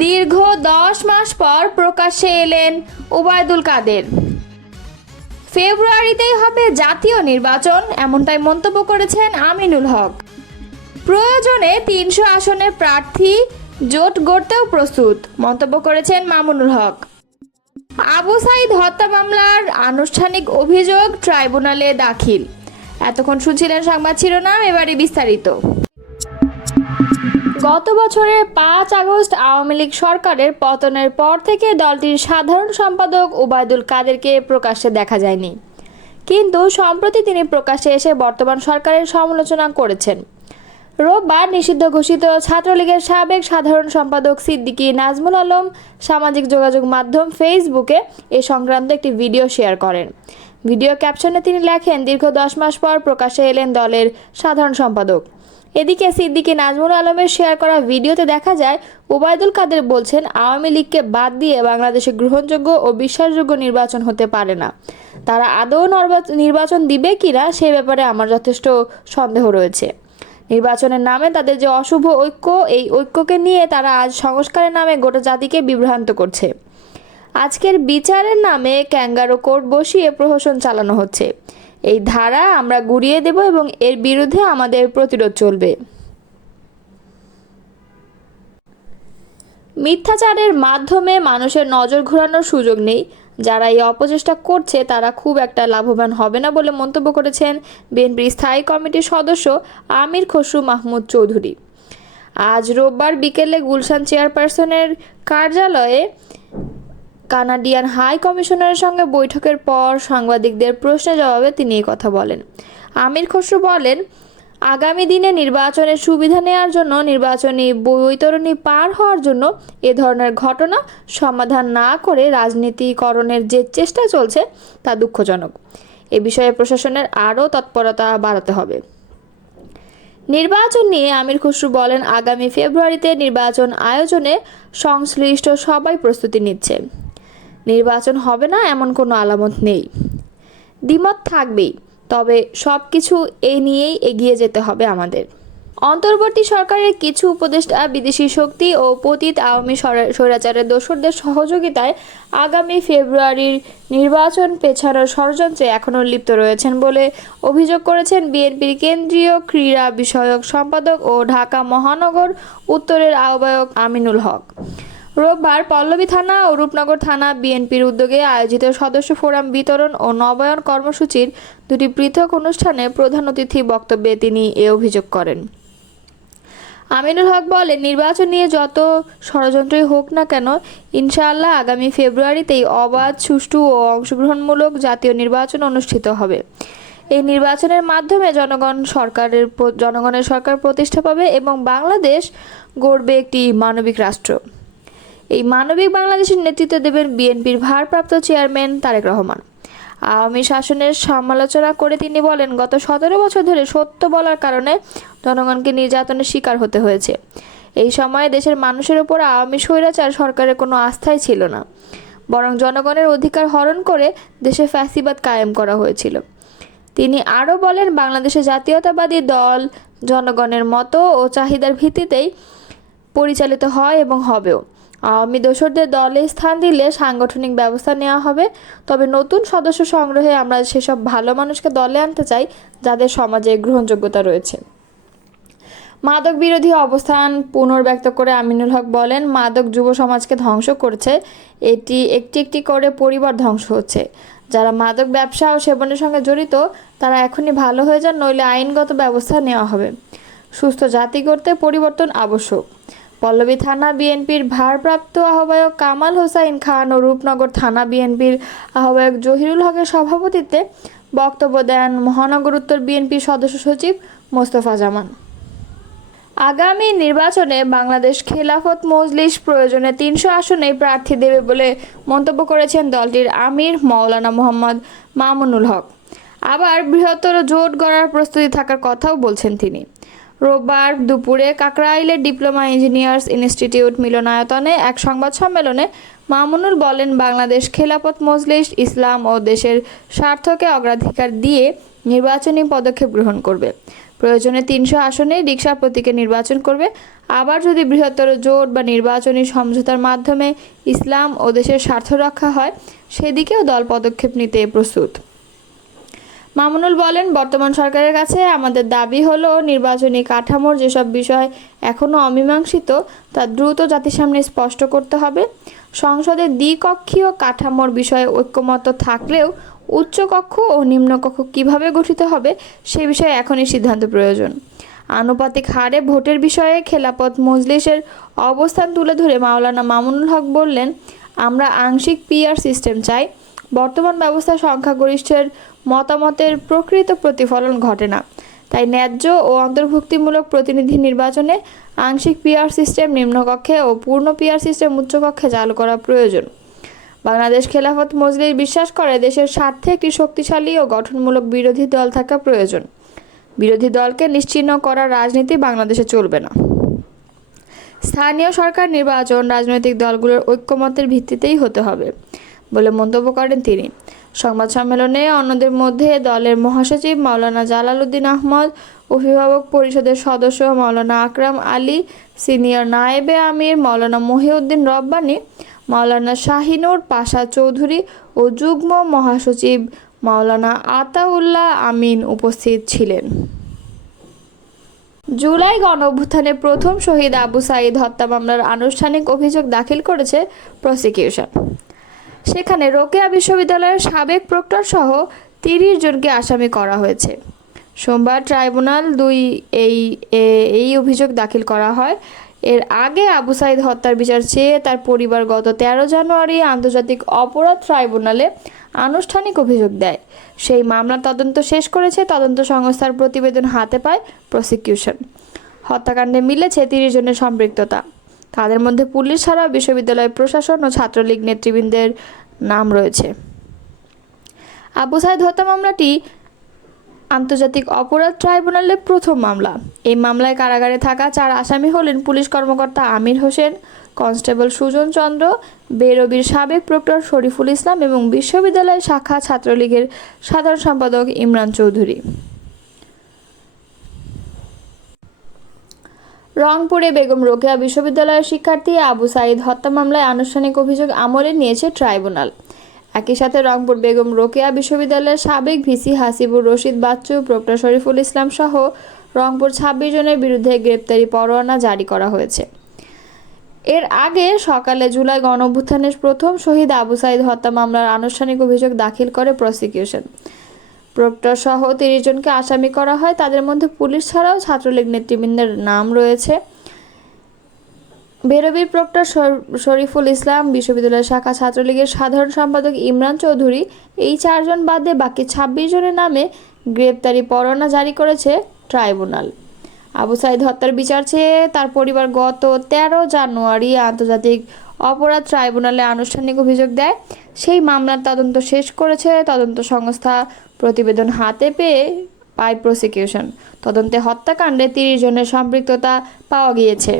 দীর্ঘ 10 মাস পর প্রকাশ্যে এলেন ওবায়দুল কাদের। ফেব্রুয়ারিতেই হবে জাতীয় নির্বাচন, এমনটাই মন্তব্য করেছেন আমিনুল হক। প্রয়োজনে 300 আসনের প্রার্থী জোট গড়তেও প্রস্তুত, মন্তব্য করেছেন মামুনুল হক। আবু সাঈদ হত্যা মামলার আনুষ্ঠানিক অভিযোগ ট্রাইব্যুনালে দাখিল। এতক্ষণ শুনছিলেন সংবাদ শিরোনাম, এবারে বিস্তারিত। গত বছরের 5 আগস্ট আওয়ামী লীগ সরকারের পতনের পর থেকে দলটির সাধারণ সম্পাদক ওবায়দুল কাদেরকে প্রকাশ্যে দেখা যায়নি, কিন্তু সম্প্রতি তিনি প্রকাশ্যে এসে বর্তমান সরকারের সমালোচনা করেছেন। রোববার নিষিদ্ধ ঘোষিত ছাত্রলীগের সাবেক সাধারণ সম্পাদক সিদ্দিকী নাজমুল আলম সামাজিক যোগাযোগ মাধ্যম ফেসবুকে এ সংক্রান্ত একটি ভিডিও শেয়ার করেন। ভিডিও ক্যাপশনে তিনি লেখেন, দীর্ঘ 10 মাস পর প্রকাশ্যে এলেন দলের সাধারণ সম্পাদক। এদিকে সিদ্দিকী নাজমুল আলমের শেয়ার করা ভিডিওতে দেখা যায় ওবায়দুল কাদের বলছেন, আওয়ামী লীগকে বাদ দিয়ে বাংলাদেশে গ্রহণযোগ্য ও বিশ্বাসযোগ্য নির্বাচন হতে পারে না। তারা আদৌ নির্বাচন দিবে কিনা সে ব্যাপারে আমার যথেষ্ট সন্দেহ রয়েছে। নির্বাচনের নামে তাদের যে অশুভ ঐক্য, এই ঐক্যকে নিয়ে তারা আজ সংস্কারের নামে গোটা জাতিকে বিভ্রান্ত করছে। আজকের বিচারের নামে ক্যাঙ্গারো কোর্ট বসিয়ে প্রহসন চালানো হচ্ছে। এই ধারা আমরা গুড়িয়ে দেব এবং এর বিরুদ্ধে আমাদের প্রতিরোধ চলবে। মিথ্যাচারের মাধ্যমে মানুষের নজর ঘোরানোর সুযোগ নেই। যারা এই অপচেষ্টা করছে তারা খুব একটা লাভবান হবে না বলে মন্তব্য করেছেন বিএনপির স্থায়ী কমিটির সদস্য আমির খসরু মাহমুদ চৌধুরী। আজ রোববার বিকেলে গুলশান চেয়ারপারসনের কার্যালয়ে কানাডিয়ান হাই কমিশনারের সঙ্গে বৈঠকের পর সাংবাদিকদের প্রশ্নের জবাবে তিনি এই কথা বলেন। আমির খসরু বলেন, আগামী দিনে নির্বাচনের সুবিধা নেওয়ার জন্য, নির্বাচনী বৈতরণী পার হওয়ার জন্য এ ধরনের ঘটনা সমাধান না করে রাজনীতিকরণের যে চেষ্টা চলছে তা দুঃখজনক। এ বিষয়ে প্রশাসনের আরও তৎপরতা বাড়াতে হবে। নির্বাচন নিয়ে আমির খসরু বলেন, আগামী ফেব্রুয়ারিতে নির্বাচন আয়োজনে সংশ্লিষ্ট সবাই প্রস্তুতি নিচ্ছে। নির্বাচন হবে না এমন কোনো আলামত নেই। দ্বিমত থাকবেই, তবে সব কিছু এই নিয়েই এগিয়ে যেতে হবে আমাদের। অন্তর্বর্তী সরকারের কিছু উপদেষ্টা বিদেশি শক্তি ও পতিত আওয়ামী স্বৈরাচারের দোসরদের সহযোগিতায় আগামী ফেব্রুয়ারির নির্বাচন পেছানোর ষড়যন্ত্রে এখনও লিপ্ত রয়েছেন বলে অভিযোগ করেছেন বিএনপির কেন্দ্রীয় ক্রীড়া বিষয়ক সম্পাদক ও ঢাকা মহানগর উত্তরের আহ্বায়ক আমিনুল হক। রোববার পল্লবী থানা ও রূপনগর থানা বিএনপির উদ্যোগে আয়োজিত সদস্য ফোরাম বিতরণ ও নবায়ন কর্মসূচির দুটি পৃথক অনুষ্ঠানে প্রধান অতিথি বক্তব্যে তিনি এ অভিযোগ করেন। আমিনুল হক বলেন, নির্বাচন নিয়ে যত ষড়যন্ত্রই হোক না কেন, ইনশাআল্লাহ আগামী ফেব্রুয়ারিতেই অবাধ, সুষ্ঠু ও অংশগ্রহণমূলক জাতীয় নির্বাচন অনুষ্ঠিত হবে। এই নির্বাচনের মাধ্যমে জনগণের সরকার প্রতিষ্ঠা পাবে এবং বাংলাদেশ গড়বে একটি মানবিক রাষ্ট্র। এই মানবিক বাংলাদেশের নেতৃত্ব দেবেন বিএনপির ভারপ্রাপ্ত চেয়ারম্যান তারেক রহমান। আওয়ামী শাসনের সমালোচনা করে তিনি বলেন, গত 17 বছর ধরে সত্য বলার কারণে জনগণকে নির্যাতনের শিকার হতে হয়েছে। এই সময়ে দেশের মানুষের উপর আওয়ামী স্বৈরাচার সরকারের কোনো আস্থাই ছিল না, বরং জনগণের অধিকার হরণ করে দেশে ফ্যাসিবাদ কায়েম করা হয়েছিল। তিনি আরও বলেন, বাংলাদেশে জাতীয়তাবাদী দল জনগণের মতো ও চাহিদার ভিত্তিতেই পরিচালিত হয় এবং হবেও। আওয়ামী দোসরদের দলে স্থান দিলে সাংগঠনিক ব্যবস্থা নেওয়া হবে, তবে নতুন সদস্য সংগ্রহে আমরা সেসব ভালো মানুষকে দলে আনতে চাই যাদের সমাজে গ্রহণযোগ্যতা রয়েছে। মাদক বিরোধী অবস্থান পুনর্ব্যক্ত করে আমিনুল হক বলেন, মাদক যুব সমাজকে ধ্বংস করছে। একটি একটি করে পরিবার ধ্বংস হচ্ছে। যারা মাদক ব্যবসা ও সেবনের সঙ্গে জড়িত তারা এখনই ভালো হয়ে যান, নইলে আইনগত ব্যবস্থা নেওয়া হবে। সুস্থ জাতি গড়তে পরিবর্তন আবশ্যক। পল্লবী থানা বিএনপির ভারপ্রাপ্ত আহ্বায়ক কামাল হোসাইন খান ও রূপনগর থানা বিএনপির আহ্বায়ক জহিরুল হকের সভাপতিত্বে বক্তব্য দেন মহানগর উত্তর বিএনপির সদস্য সচিব মোস্তফা জামান। আগামী নির্বাচনে বাংলাদেশ খেলাফত মজলিস প্রয়োজনে 300 আসনেই প্রার্থী দেবে বলে মন্তব্য করেছেন দলটির আমির মাওলানা মোহাম্মদ মামুনুল হক। আবার বৃহত্তর জোট গড়ার প্রস্তুতি থাকার কথাও বলছেন তিনি। রোববার দুপুরে কাকরাইলের ডিপ্লোমা ইঞ্জিনিয়ার্স ইনস্টিটিউট মিলনায়তনে এক সংবাদ সম্মেলনে মামুনুল বলেন, বাংলাদেশ খেলাফত মজলিস ইসলাম ও দেশের স্বার্থকে অগ্রাধিকার দিয়ে নির্বাচনী পদক্ষেপ গ্রহণ করবে। প্রয়োজনে 300 আসনেই রিকশা প্রতীকে নির্বাচন করবে। আবার যদি বৃহত্তর জোট বা নির্বাচনী সমঝোতার মাধ্যমে ইসলাম ও দেশের স্বার্থ রক্ষা হয়, সেদিকেও দল পদক্ষেপ নিতে প্রস্তুত। মামুনুল বলেন, বর্তমান সরকারের কাছে আমাদের দাবি হলো নির্বাচনী কাঠামোর যেসব বিষয় এখনও অমীমাংসিত তা দ্রুত জাতির সামনে স্পষ্ট করতে হবে। সংসদে দ্বিকক্ষীয় কাঠামোর বিষয়ে ঐক্যমত থাকলেও উচ্চকক্ষ ও নিম্নকক্ষ কিভাবে গঠিত হবে সে বিষয়ে এখনই সিদ্ধান্ত প্রয়োজন। আনুপাতিক হারে ভোটের বিষয়ে খেলাফত মজলিসের অবস্থান তুলে ধরে মাওলানা মামুনুল হক বললেন, আমরা আংশিক পিআর সিস্টেম চাই। বর্তমান ব্যবস্থায় সংখ্যাগরিষ্ঠের মতামতের প্রকৃত প্রতিফলন ঘটে না। তাই ন্যায্য ও অন্তর্ভুক্তিমূলক প্রতিনিধি নির্বাচনে আংশিক পিআর সিস্টেম নিম্নকক্ষে ও পূর্ণ পিআর সিস্টেম উচ্চকক্ষে চালু করা প্রয়োজন। বাংলাদেশ খেলাফত মজলিস বিশ্বাস করে দেশের স্বার্থে একটি শক্তিশালী ও গঠনমূলক বিরোধী দল থাকা প্রয়োজন। বিরোধী দলকে নিশ্চিহ্ন করার রাজনীতি বাংলাদেশে চলবে না। স্থানীয় সরকার নির্বাচন রাজনৈতিক দলগুলোর ঐক্যমতের ভিত্তিতেই হতে হবে বলে মন্তব্য করেন তিনি। সংবাদ সম্মেলনে অন্যদের মধ্যে দলের মহাসচিব মাওলানা জালাল উদ্দিন আহমদ, অভিভাবক পরিষদের সদস্য মাওলানা আকরাম আলী, সিনিয়র নায়েবে আমির মাওলানা মহিউদ্দিন রব্বানী, মাওলানা শাহিনুর পাশা চৌধুরী ও যুগ্ম মহাসচিব মাওলানা আতাউল্লাহ আমিন উপস্থিত ছিলেন। জুলাই গণঅভ্যুত্থানে প্রথম শহীদ আবু সাঈদ হত্যা মামলার আনুষ্ঠানিক অভিযোগ দাখিল করেছে প্রসিকিউশন। সেখানে রোকেয়া বিশ্ববিদ্যালয়ের সাবেক প্রক্টর সহ 30 জনকে আসামি করা হয়েছে। সোমবার ট্রাইব্যুনাল 2 এই অভিযোগ দাখিল করা হয়। এর আগে আবু সাঈদ হত্যার বিচার চেয়ে তার পরিবার গত 13 জানুয়ারি আন্তর্জাতিক অপরাধ ট্রাইব্যুনালে আনুষ্ঠানিক অভিযোগ দেয়। সেই মামলার তদন্ত শেষ করেছে তদন্ত সংস্থার প্রতিবেদন হাতে পায় প্রসিকিউশন। হত্যাকাণ্ডে মিলেছে 30 জনের সম্পৃক্ততা। তাদের মধ্যে পুলিশ ছাড়াও বিশ্ববিদ্যালয় প্রশাসন ও ছাত্রলীগ নেতৃবৃন্দের নাম রয়েছে। আবু সাঈদ হত্যা মামলাটি আন্তর্জাতিক অপরাধ ট্রাইব্যুনালের প্রথম মামলা। এই মামলায় কারাগারে থাকা 4 আসামি হলেন পুলিশ কর্মকর্তা আমির হোসেন, কনস্টেবল সুজন চন্দ্র, বেরবির সাবেক প্রক্টর শরীফুল ইসলাম এবং বিশ্ববিদ্যালয় শাখা ছাত্রলীগের সাধারণ সম্পাদক ইমরান চৌধুরী। রংপুরে বেগম রোকেয়া বিশ্ববিদ্যালয়ের শিক্ষার্থী আবু সাঈদ হত্যা মামলায় আনুষ্ঠানিক অভিযোগ আমলে নিয়েছে ট্রাইব্যুনাল। একই সাথে রংপুর বেগম রোকেয়া বিশ্ববিদ্যালয়ের সাবেক ভিসি হাসিবুর রশিদ বাচ্চু, প্রক্টর শরীফুল ইসলাম সহ রংপুর 26 জনের বিরুদ্ধে গ্রেপ্তারি পরোয়ানা জারি করা হয়েছে। এর আগে সকালে জুলাই গণঅভ্যুত্থানের প্রথম শহীদ আবু সাঈদ হত্যা মামলার আনুষ্ঠানিক অভিযোগ দাখিল করে প্রসিকিউশন। প্রক্টর সহ 30 জনকে আসামি করা হয়। তাদের মধ্যে পুলিশ ছাড়াও ছাত্রলীগ নেতৃবৃন্দের নাম রয়েছে। বেরবির প্রক্টর শরীফুল ইসলাম, বিশ্ববিদ্যালয় শাখা ছাত্রলীগের সাধারণ সম্পাদক ইমরান চৌধুরী, এই 4 জন বাদে বাকি 26 জনের নামে গ্রেপ্তারি পরোয়ানা জারি করেছে ট্রাইব্যুনাল। আবু সাঈদ হত্যার বিচার চেয়ে তার পরিবার গত 13 জানুয়ারি আন্তর্জাতিক অপরাধ ট্রাইব্যুনালে আনুষ্ঠানিক অভিযোগ দেয়। সেই মামলার তদন্ত শেষ করেছে তদন্ত সংস্থা। প্রতিবেদন হাতে পায় প্রসিকিউশন। তদন্তে হত্যাকাণ্ডে 30 জনের সম্পৃক্ততা পাওয়া গিয়েছে।